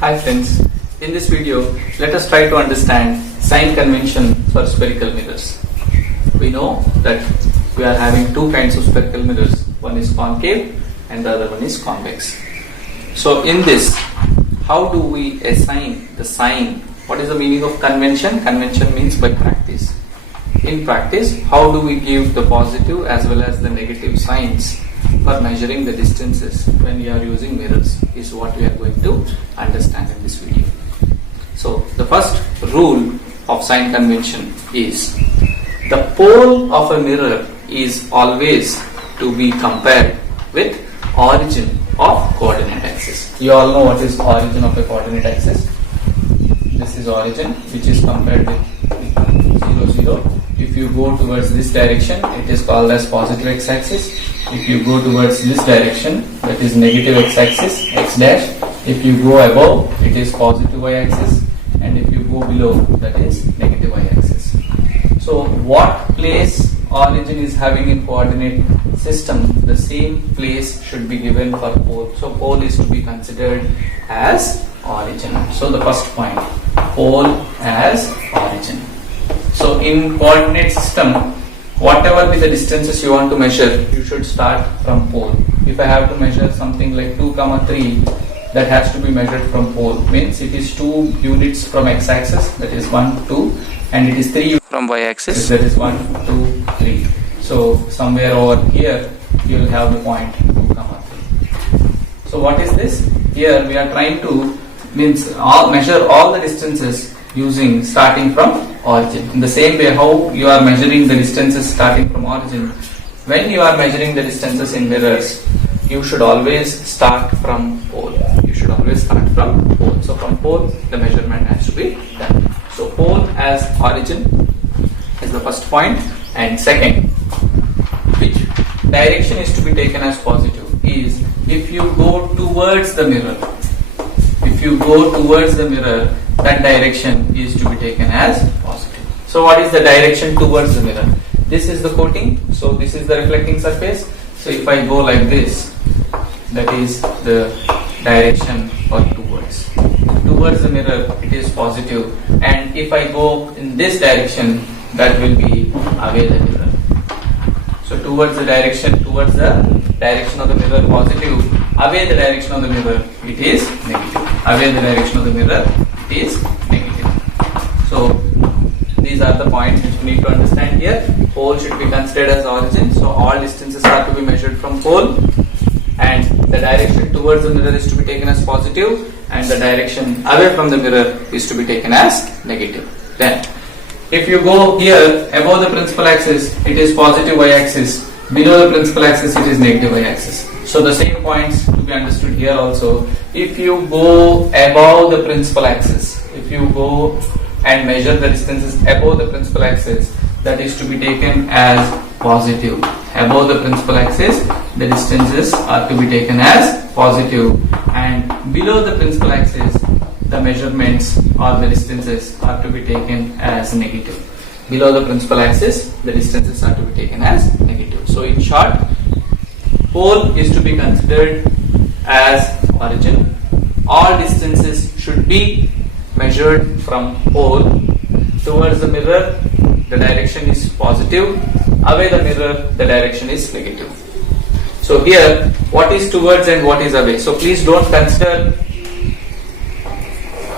Hi friends, in this video let us try to understand sign convention for spherical mirrors. We know that we are having two kinds of spherical mirrors, one is concave and the other one is convex. So in this, how do we assign the sign? What is the meaning of convention? Convention means by practice. In practice, how do we give the positive as well as the negative signs for measuring the distances when we are using mirrors is what we are going to understand in this video. So the first rule of sign convention is the pole of a mirror is always to be compared with origin of coordinate axis. You all know what is origin of a coordinate axis. This is origin which is compared with 0, 0. If you go towards this direction, it is called as positive x-axis. If you go towards this direction, that is negative x-axis, x dash. If you go above, it is positive y-axis. And if you go below, that is negative y-axis. So what place origin is having in coordinate system, the same place should be given for pole. So pole is to be considered as origin. So the first point, pole as origin. So in coordinate system, whatever be the distances you want to measure, you should start from pole. If I have to measure something like 2, 3, that has to be measured from pole. Means it is 2 units from x-axis, that is 1, 2, and it is 3 from y-axis, that is 1, 2, 3. So somewhere over here, you will have the point 2, 3. So what is this? Here we are trying to measure all the distances using starting from origin. In the same way how you are measuring the distances starting from origin, when you are measuring the distances in mirrors, you should always start from pole. You should always start from pole. So from pole, the measurement has to be done. So pole as origin is the first point. And second, which direction is to be taken as positive is if you go towards the mirror. If you go towards the mirror, that direction is to be taken as positive. So what is the direction towards the mirror? This is the coating, so this is the reflecting surface. So if I go like this, that is the direction for towards. Towards the mirror, it is positive, and if I go in this direction, that will be away the mirror. So towards the direction of the mirror positive, away the direction of the mirror, it is negative. Away the direction of the mirror, it is negative. So these are the points which we need to understand here. Pole should be considered as origin, so all distances are to be measured from pole, and the direction towards the mirror is to be taken as positive, and the direction away from the mirror is to be taken as negative. Then if you go here above the principal axis, it is positive y-axis. Below the principal axis, it is negative y-axis. So the same points to be understood here also. If you go above the principal axis, if you go and measure the distances above the principal axis, that is to be taken as positive. Above the principal axis, the distances are to be taken as positive, and below the principal axis, the measurements or the distances are to be taken as negative. Below the principal axis, the distances are to be taken as negative. So in short, pole is to be considered as origin. All distances should be measured from pole. Towards the mirror, the direction is positive. Away the mirror, the direction is negative. So here, what is towards and what is away? So please don't consider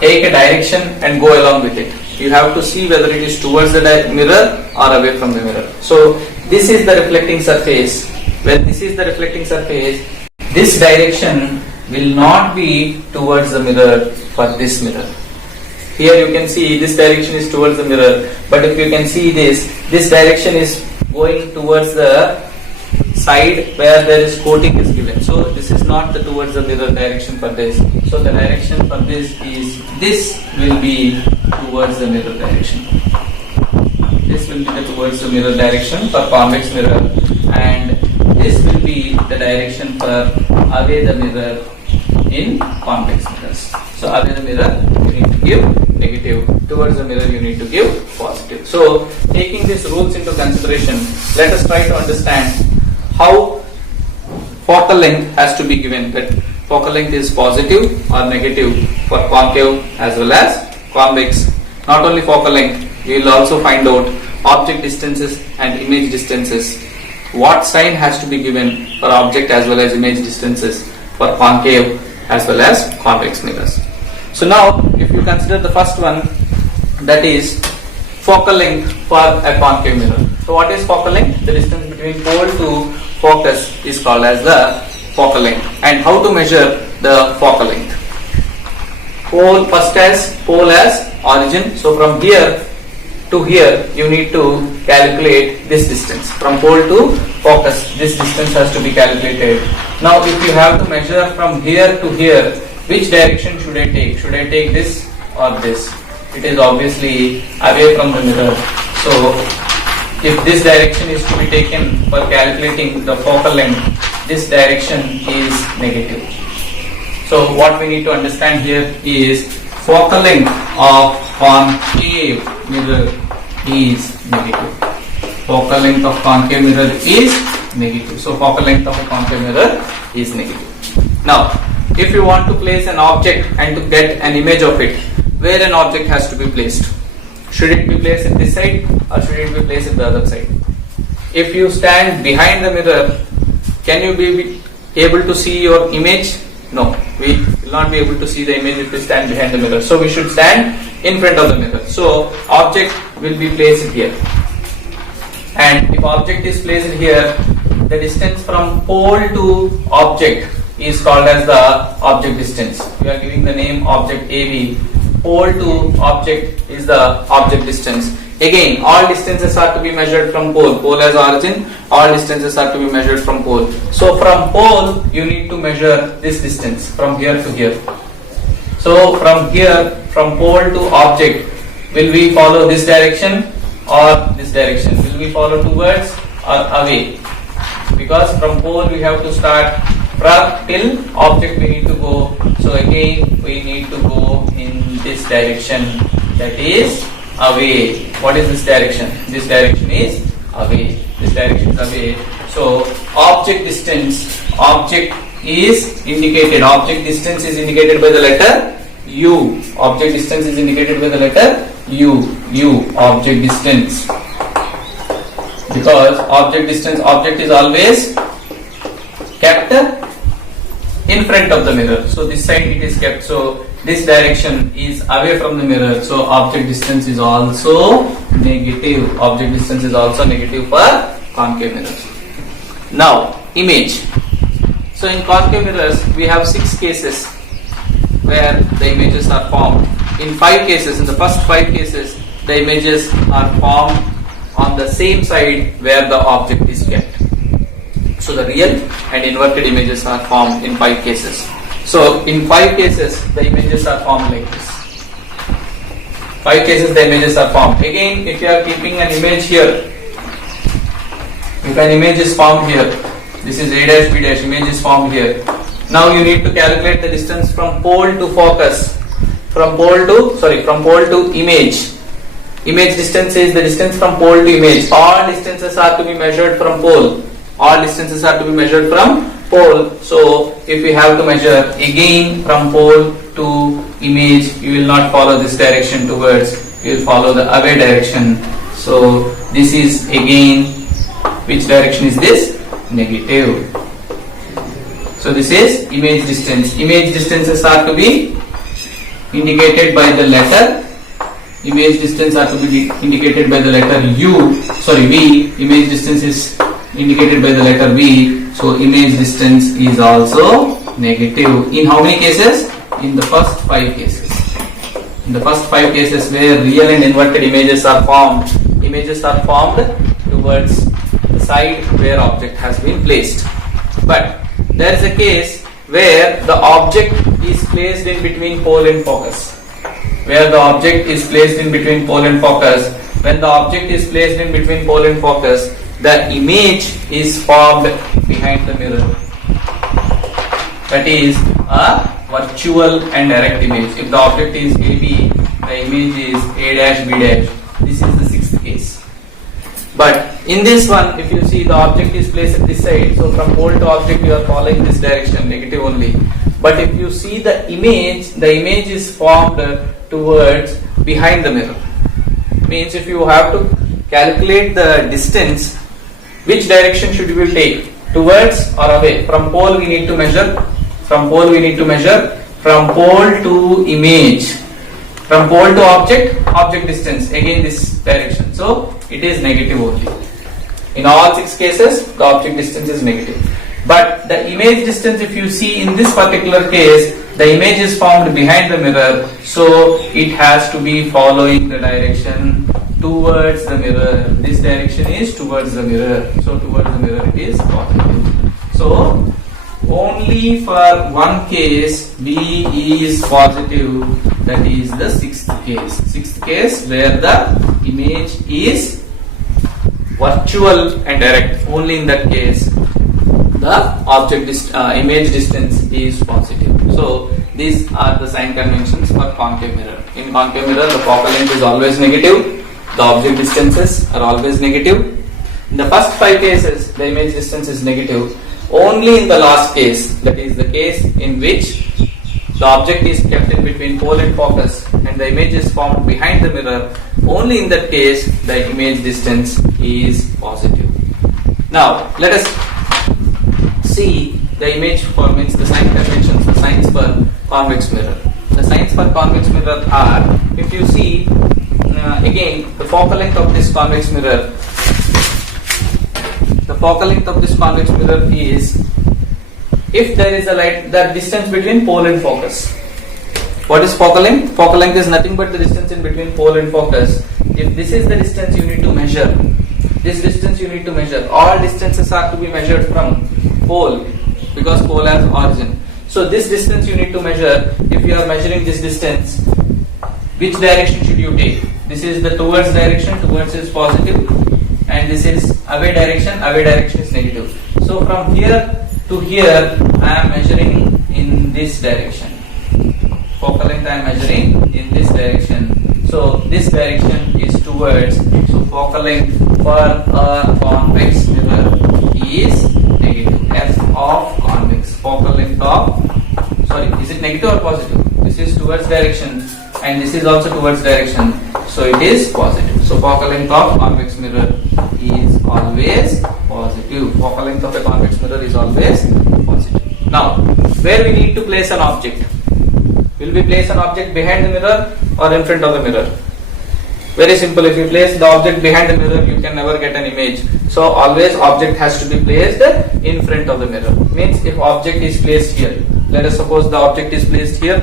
take a direction and go along with it. You have to see whether it is towards the mirror or away from the mirror. So this is the reflecting surface. When this is the reflecting surface, this direction will not be towards the mirror for this mirror. Here you can see this direction is towards the mirror, but if you can see this direction is going towards the side where there is coating is given. So this is not the towards the mirror direction for this. So the direction for this is, this will be towards the mirror direction. This will be the towards the mirror direction for convex mirror, and this will be the direction for away the mirror in convex mirrors. So away the mirror you need to give negative, towards the mirror you need to give positive. So taking these rules into consideration, let us try to understand how focal length has to be given. That focal length is positive or negative for concave as well as convex. Not only focal length, we will also find out object distances and image distances. What sign has to be given for object as well as image distances for concave as well as convex mirrors. So now if you consider the first one, that is focal length for a concave mirror. So what is focal length? The distance between pole to focus is called as the focal length. And how to measure the focal length? First as pole as origin. So from here to here you need to calculate this distance. From pole to focus, this distance has to be calculated. Now if you have to measure from here to here, which direction should I take? Should I take this or this? It is obviously away from the mirror. So if this direction is to be taken for calculating the focal length, this direction is negative. So what we need to understand here is focal length of concave mirror is negative. Focal length of concave mirror is negative. So focal length of a concave mirror is negative. Now if you want to place an object and to get an image of it, where an object has to be placed? Should it be placed at this side or should it be placed at the other side? If you stand behind the mirror, can you be able to see your image? No, we will not be able to see the image if we stand behind the mirror. So we should stand in front of the mirror. So object will be placed here. And if object is placed here, the distance from pole to object is called as the object distance. We are giving the name object AB. Pole to object is the object distance. Again, all distances are to be measured from pole. Pole as origin, all distances are to be measured from pole. So from pole, you need to measure this distance from here to here. So from here, from pole to object, will we follow this direction or this direction? Will we follow towards or away? Because from pole we have to start, from till object we need to go. So again we need to go in this direction, that is away. What is this direction? This direction is away. This direction is away. So object distance, object is indicated. Object distance is indicated by the letter U. Object distance is indicated by the letter U. U, object distance. Because object distance, object is always kept in front of the mirror. So this side it is kept. So this direction is away from the mirror. So object distance is also negative. Object distance is also negative for concave mirrors. Now image. So in concave mirrors we have 6 cases where the images are formed. In 5 cases, in the first 5 cases, the images are formed on the same side where the object is kept. So the real and inverted images are formed in 5 cases. So in 5 cases the images are formed like this. 5 cases the images are formed. Again, if you are keeping an image here, if an image is formed here, this is A dash B dash, image is formed here. Now you need to calculate the distance from pole to focus, from pole to image. Image distance is the distance from pole to image. All distances are to be measured from pole. All distances are to be measured from pole. So if we have to measure again from pole to image, you will not follow this direction towards, you will follow the away direction. So this is again, which direction is this? Negative. So this is image distance. Image distances are to be indicated by the letter. Image distance are to be indicated by the letter V. Image distance is indicated by the letter V. So image distance is also negative. In how many cases? In the first 5 cases. In the first 5 cases where real and inverted images are formed, images are formed towards the side where object has been placed. But there is a case where the object is placed in between pole and focus. Where the object is placed in between pole and focus. When the object is placed in between pole and focus, the image is formed behind the mirror. That is a virtual and direct image. If the object is AB, the image is A dash B dash. This is the 6th case. But In this one, if you see the object is placed at this side, so from pole to object you are following this direction, negative only. But if you see the image is formed towards behind the mirror. Means if you have to calculate the distance, which direction should you take? Towards or away? From pole we need to measure. From pole to image. From pole to object distance, again this direction. So it is negative only. In all 6 cases, the object distance is negative. But the image distance, if you see in this particular case, the image is formed behind the mirror, so it has to be following the direction towards the mirror. This direction is towards the mirror, so towards the mirror it is positive. So only for one case B is positive, that is the 6th case. 6th case where the image is virtual and direct. Only in that case the image distance is positive. So these are the sign conventions for concave mirror. In concave mirror, the focal length is always negative, the object distances are always negative. In the first 5 cases, the image distance is negative. Only in the last case, that is the case in which the object is kept in between pole and focus and the image is formed behind the mirror, only in that case the image distance is positive. Now let us see the image for means the sign conventions, the signs for convex mirror. The signs for convex mirror are, if you see again the focal length of this convex mirror, is if there is a light, the distance between pole and focus. What is focal length? Focal length is nothing but the distance in between pole and focus. If this is the distance you need to measure, this distance you need to measure. All distances are to be measured from pole because pole has origin. So this distance you need to measure. If you are measuring this distance, which direction should you take? This is the towards direction, towards is positive, and this is away direction is negative. So from here to here I am measuring in this direction. Focal length I am measuring in this direction. So this direction is towards. So focal length for a convex mirror is negative. F of convex. Focal length of, is it negative or positive? This is towards direction and this is also towards direction. So it is positive. So focal length of convex mirror is always positive. Focal length of a convex mirror is always positive. Now, where we need to place an object? Will we place an object behind the mirror or in front of the mirror? Very simple. If you place the object behind the mirror, you can never get an image. So always object has to be placed in front of the mirror. Means if object is placed here, let us suppose the object is placed here.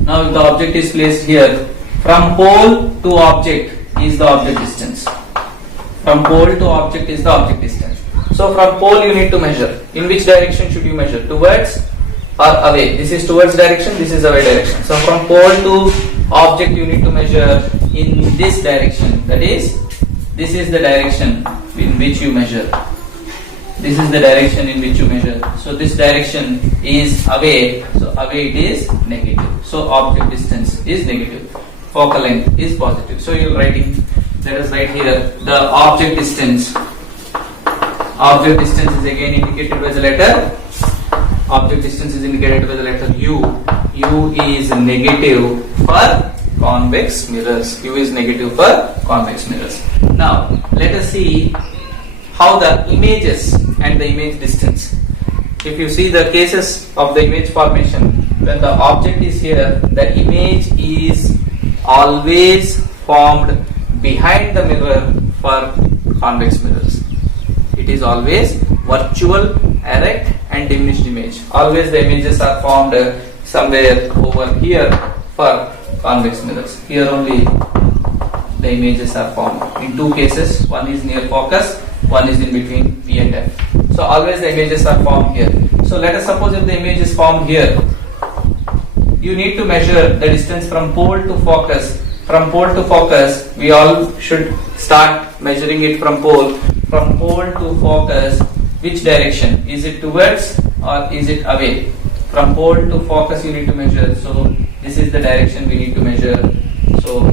Now if the object is placed here, from pole to object is the object distance. From pole to object is the object distance. So from pole you need to measure. In which direction should you measure? Towards or away? This is towards direction, this is away direction. So from pole to object you need to measure in this direction. That is, this is the direction in which you measure. This is the direction in which you measure. So this direction is away. So away it is negative. So object distance is negative. Focal length is positive. So you are writing, let us write here the object distance. Object distance is again indicated by the letter. Object distance is indicated by the letter U. U is negative for convex mirrors. U is negative for convex mirrors. Now let us see how the images and the image distance. If you see the cases of the image formation, when the object is here, the image is always formed behind the mirror for convex mirrors. It is always virtual, erect and diminished image. Always the images are formed somewhere over here for convex mirrors. Here only the images are formed. In 2 cases, one is near focus, one is in between P and F. So always the images are formed here. So let us suppose if the image is formed here, you need to measure the distance from pole to focus. From pole to focus, we all should start measuring it from pole. From pole to focus, which direction? Is it towards or is it away? From pole to focus you need to measure. So this is the direction we need to measure. So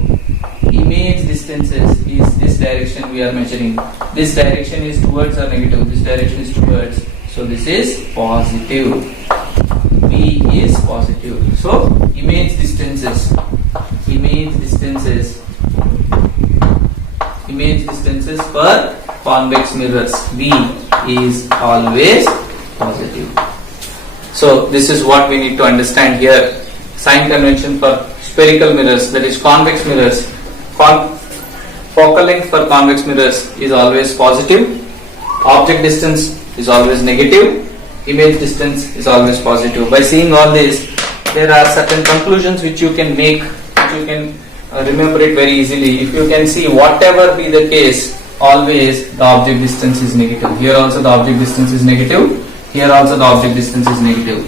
image distances is this direction we are measuring. This direction is towards or negative? This direction is towards. So this is positive. B is positive. So image distances for convex mirrors, B is always positive. So this is what we need to understand here. Sign convention for spherical mirrors, that is convex mirrors. Focal length for convex mirrors is always positive. Object distance is always negative. Image distance is always positive. By seeing all this, there are certain conclusions which you can make, which you can remember it very easily. If you can see, whatever be the case, always the object distance is negative. Here also the object distance is negative. Here also the object distance is negative.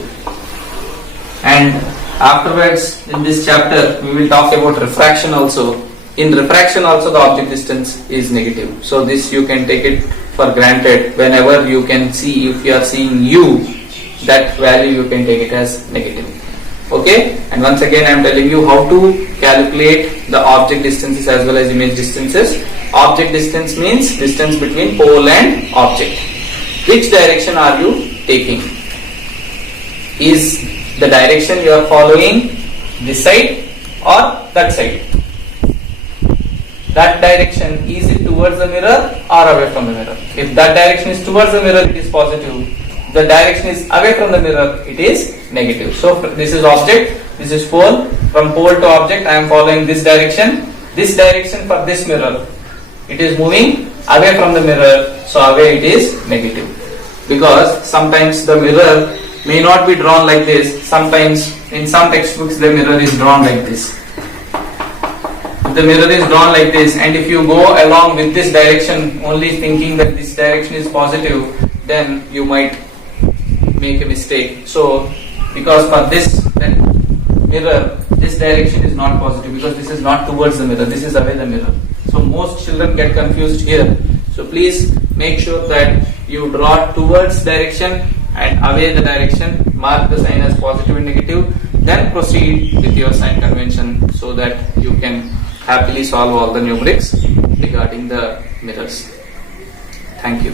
And afterwards in this chapter we will talk about refraction also. In refraction also the object distance is negative. So this you can take it for granted. Whenever you can see, if you are seeing U, that value you can take it as negative. Okay, and once again I am telling you how to calculate the object distances as well as image distances. Object distance means distance between pole and object. Which direction are you taking? Is the direction you are following this side or that side? That direction, is it towards the mirror or away from the mirror? If that direction is towards the mirror, it is positive. The direction is away from the mirror, it is negative. So this is object, this is pole. From pole to object, I am following this direction. This direction for this mirror, it is moving away from the mirror, so away it is negative. Because sometimes the mirror may not be drawn like this. Sometimes in some textbooks the mirror is drawn like this. If the mirror is drawn like this, and if you go along with this direction only thinking that this direction is positive, then you might make a mistake. So because for this mirror, this direction is not positive, because this is not towards the mirror, this is away the mirror. So most children get confused here. So please make sure that you draw towards direction and away the direction, mark the sign as positive and negative, then proceed with your sign convention so that you can happily solve all the numerics regarding the mirrors. Thank you.